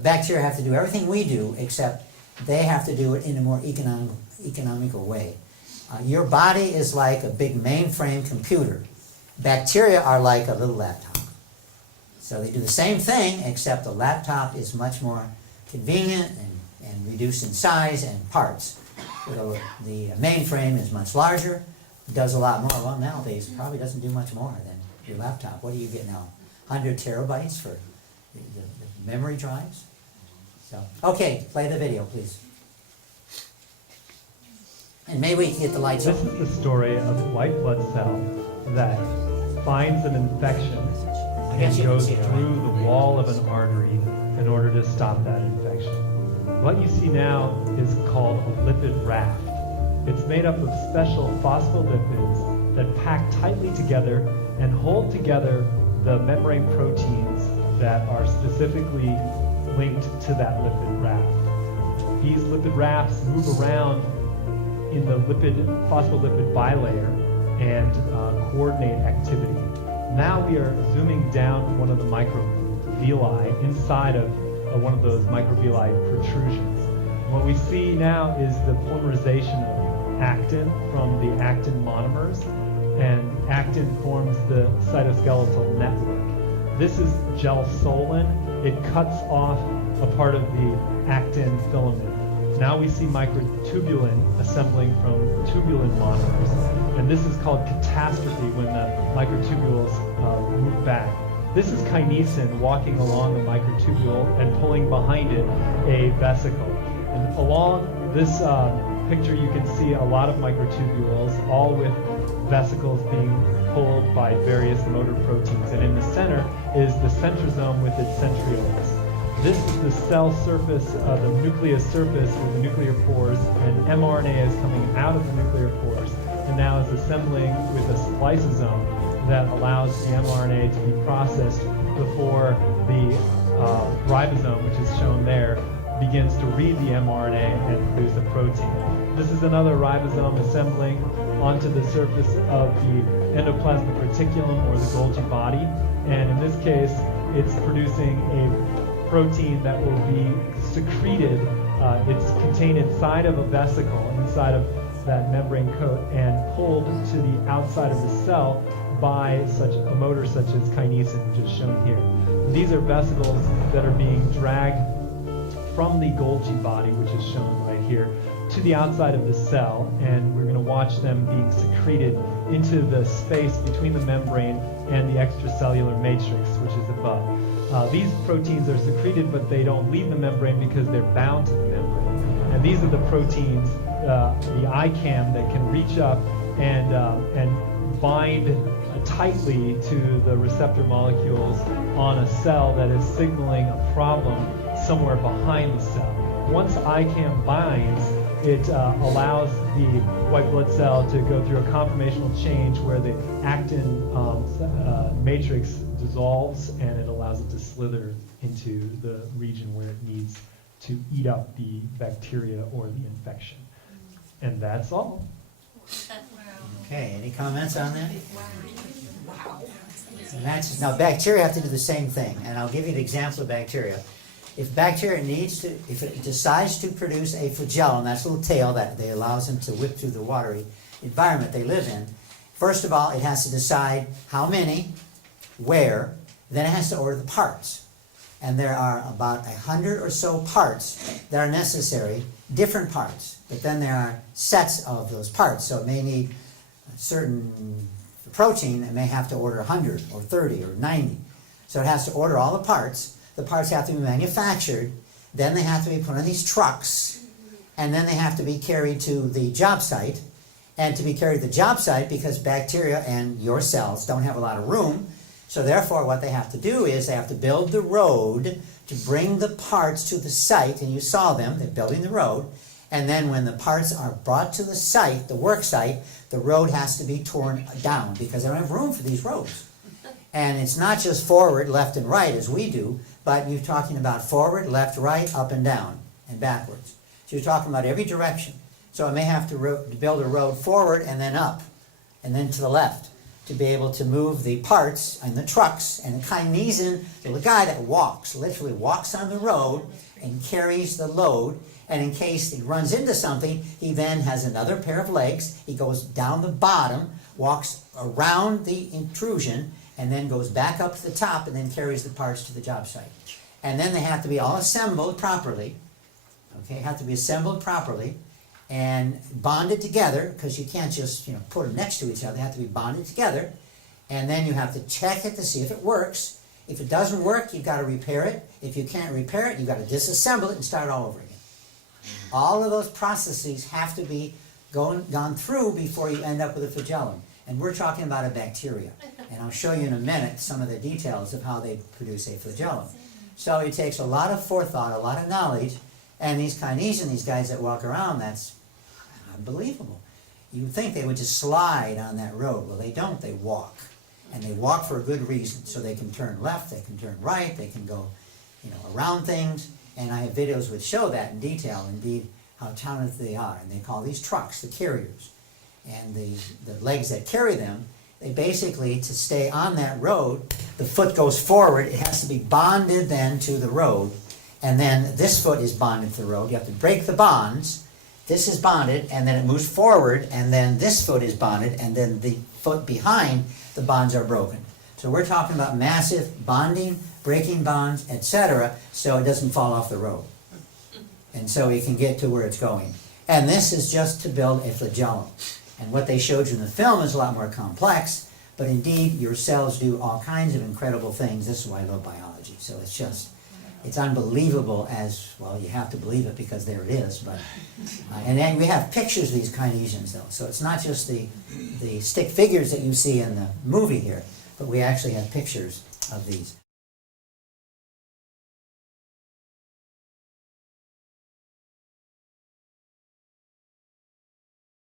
Bacteria have to do everything we do, except they have to do it in a more economical way. Your body is like a big mainframe computer. Bacteria are like a little laptop. So they do the same thing, except the laptop is much more convenient and reduced in size and parts. The mainframe is much larger, does a lot more. Well, nowadays it probably doesn't do much more than your laptop. What do you get now? 100 terabytes for the memory drives? So, okay, play the video, please. And maybe we can get the lights on. This is the story of a white blood cell that finds an infection and goes through the wall of an artery in order to stop that infection. What you see now is called a lipid raft. It's made up of special phospholipids that pack tightly together and hold together the membrane proteins that are specifically linked to that lipid raft. These lipid rafts move around in the phospholipid bilayer and coordinate activity. Now we are zooming down one of the microvilli inside of one of those microvilli protrusions. What we see now is the polymerization of actin from the actin monomers, and actin forms the cytoskeletal network. This is gelsolin. It cuts off a part of the actin filament. Now we see microtubulin assembling from tubulin monomers, and this is called catastrophe when the microtubules move back. This is kinesin walking along a microtubule and pulling behind it a vesicle. And along this picture you can see a lot of microtubules, all with vesicles being pulled by various motor proteins. And in the center is the centrosome with its centrioles. This is the cell surface, the nucleus surface with the nuclear pores, and mRNA is coming out of the nuclear pores and now is assembling with a spliceosome that allows the mRNA to be processed before the ribosome, which is shown there, begins to read the mRNA and produce a protein. This is another ribosome assembling onto the surface of the endoplasmic reticulum, or the Golgi body, and in this case it's producing a protein that will be secreted. It's contained inside of a vesicle, inside of that membrane coat, and pulled to the outside of the cell by such a motor such as kinesin, which is shown here. These are vesicles that are being dragged from the Golgi body, which is shown right here, to the outside of the cell, and we're going to watch them being secreted into the space between the membrane and the extracellular matrix, which is above. These proteins are secreted, but they don't leave the membrane because they're bound to the membrane. And these are the proteins, the ICAM, that can reach up and bind tightly to the receptor molecules on a cell that is signaling a problem somewhere behind the cell. Once ICAM binds, it allows the white blood cell to go through a conformational change where the actin matrix dissolves, and it allows it to slither into the region where it needs to eat up the bacteria or the infection. And that's all. Okay, any comments on that? Now bacteria have to do the same thing, and I'll give you an example of bacteria. If bacteria if it decides to produce a flagellum, that's a little tail that allows them to whip through the watery environment they live in, first of all, it has to decide how many, where, then it has to order the parts. And there are about 100 or so parts that are necessary, different parts, but then there are sets of those parts. So it may need a certain protein, it may have to order 100 or 30 or 90. So it has to order all the parts. The parts have to be manufactured, then they have to be put on these trucks, and then they have to be carried to the job site. And to be carried to the job site, because bacteria and your cells don't have a lot of room, so therefore what they have to do is they have to build the road to bring the parts to the site, and you saw them, they're building the road, and then when the parts are brought to the site, the work site, the road has to be torn down because they don't have room for these roads. And it's not just forward, left, and right as we do, but you're talking about forward, left, right, up and down, and backwards. So you're talking about every direction. So it may have to build a road forward and then up, and then to the left. to be able to move the parts and the trucks, and the kinesin, the guy that walks, literally walks on the road and carries the load, and in case he runs into something, he then has another pair of legs, he goes down the bottom, walks around the intrusion, and then goes back up to the top and then carries the parts to the job site. And then they have to be all assembled properly, okay, have to be assembled properly, and bonded together, because you can't just put them next to each other. They have to be bonded together, and then you have to check it to see if it works. If it doesn't work, you've got to repair it. If you can't repair it, you've got to disassemble it and start all over again. All of those processes have to be gone through before you end up with a flagellum. And we're talking about a bacteria. And I'll show you in a minute some of the details of how they produce a flagellum. So it takes a lot of forethought, a lot of knowledge, and these kinesin, these guys that walk around, that's unbelievable. You would think they would just slide on that road. Well, they don't. They walk. And they walk for a good reason. So they can turn left, they can turn right, they can go around things. And I have videos which show that in detail, indeed, how talented they are. And they call these trucks the carriers. And the legs that carry them, they basically, to stay on that road, the foot goes forward. It has to be bonded then to the road. And then this foot is bonded to the road. You have to break the bonds. This is bonded, and then it moves forward, and then this foot is bonded, and then the foot behind, the bonds are broken. So we're talking about massive bonding, breaking bonds, etc., so it doesn't fall off the road. And so you can get to where it's going. And this is just to build a flagellum. And what they showed you in the film is a lot more complex, but indeed your cells do all kinds of incredible things. This is why I love biology. So it's unbelievable, as well, you have to believe it because there it is. But and then we have pictures of these kinesins, though. So it's not just the stick figures that you see in the movie here, but we actually have pictures of these.